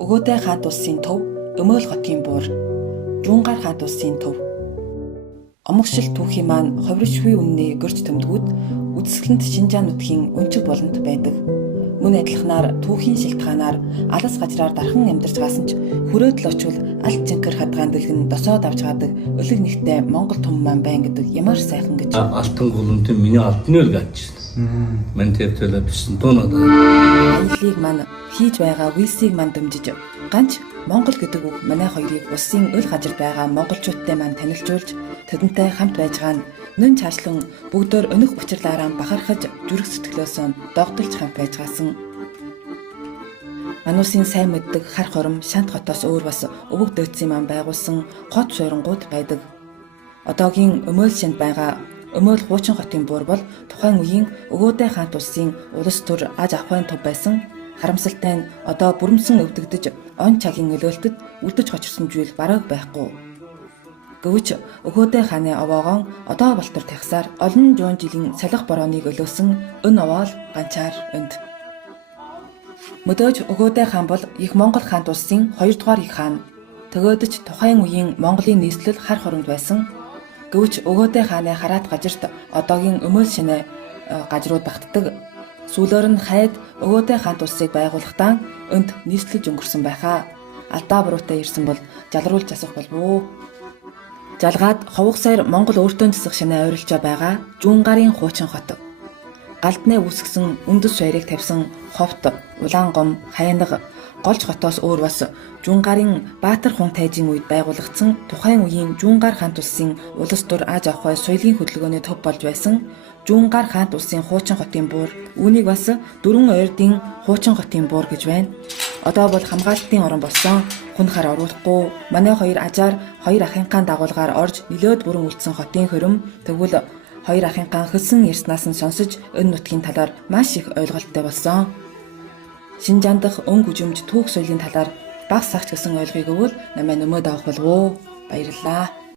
Өгөөтэй хаант улсын төв, Өмөөл хотын буур, Жуунгаар хаант улсын төв. Омогшил түүхийн маань ховришгүй үнний гөрч төмдгүүд үдсгэлэнт Шинжаан нутгийн өнчөг болонд байдаг. Мөн адилханаар түүхийн шилтгаанаар алас гажраар дархан амьдарч гасан ч хүрээдл очвол алт жинхэр хадгаан дэлгэн досоод авч гадаг өлөг нэгтэй Монгол том маань байн гэдэг ямар сайхан гэж. Алтан гулунтын миний алдны л гадчихсан. Ман тэртэлээ бисэн дуунаад. Аяллыг маань хийж байгаа вилсийг маань дэмжиж ганц Монгол гэдэг үг манай хоёрыг улсын өл хажир байгаа монголчуудтай маань танилцуулж тэдэнтэй хамт байжгаа нь нэн цаашлан бүгдөө өнөх учирлаараа бахархаж зүрх сэтгэлөөсөө догдолж хамт байжгаасан. Мануусын сайн мэддэг хар хором шант хотоос өөр бас өвөг дөөцийн маань байгуулсан хот суурангууд байдаг. Одоогийн Өмөөл шинд байгаа Өмөөл хуучин хотын буур бол тухайн үеийн Өгөөтэй хаант улсын улс төр аж ахуйн төв байсан. Харамсалтай нь одоо бүрэмсэн өвдөгдөж он цагийн нөлөөлтөд үлдэж хочирсон зүйл бараг байхгүй. Гэвч Өгөөтэй хааны овоогоон одоо болтор тахсаар олон зуун жилийн салхи борооныг өлөөсөн өн овоол ганчаар өнд. Мөдөөж Өгөөтэй хаан бол их Монгол хаант улсын 2 дугаар их хаан. Төгөөдөж тухайн үеийн Монголын нийслэл хар хоромд байсан. Гэвч Өгөөтэй хааны хараат гажирт одоогийн Өмөөл шинэ гажрууд багтдаг. Сүүлээр нь хайд Өгөөтэй хаант улсыг байгуулахдаа өнд нийслэлж өнгөрсөн байхаа. Алдаа буруутай ирсэн бол жалруулж асах болов уу? Жалгаад ховх саяр Монгол өөртөө засах шинэ ойролцоо байгаа Жуунгарын хуучин хот. Галдны үүсгэсэн үндэс суурийг тавьсан ховт, Улаангом, Хайнаг, Голж хотоос өөр бас Жуунгарын Баатар хүн тайжийн үед байгуулагдсан тухайн үеийн Жуунгаар хаант улсын улс төр аж ахуй соёлын хөдөлгөөний төв болж байсан Жуунгаар хаант улсын хуучин хотын буур. Үүнийг бас дөрвөн ойрдын хуучин хотын буур гэж байна. Одоо бол хамгаалалтын орон болсон. Хүн хар оруулахгүй манай хоёр ажаар хоёр ахынхаа дагуулгаар орж нилөөд бүрэн үлдсэн хотын хөрөм тэгвэл хоёр ахынхаа хөлсөн ярьснаас нь сонсож өн нутгийн талаар маш их ойлголттой болсон. Шинжаан дахь өн гүжимж түүх соёлын талаар багс сагч гэсэн ойлгыг өгвөл намайг нөмөд авах болов уу? Баярлалаа.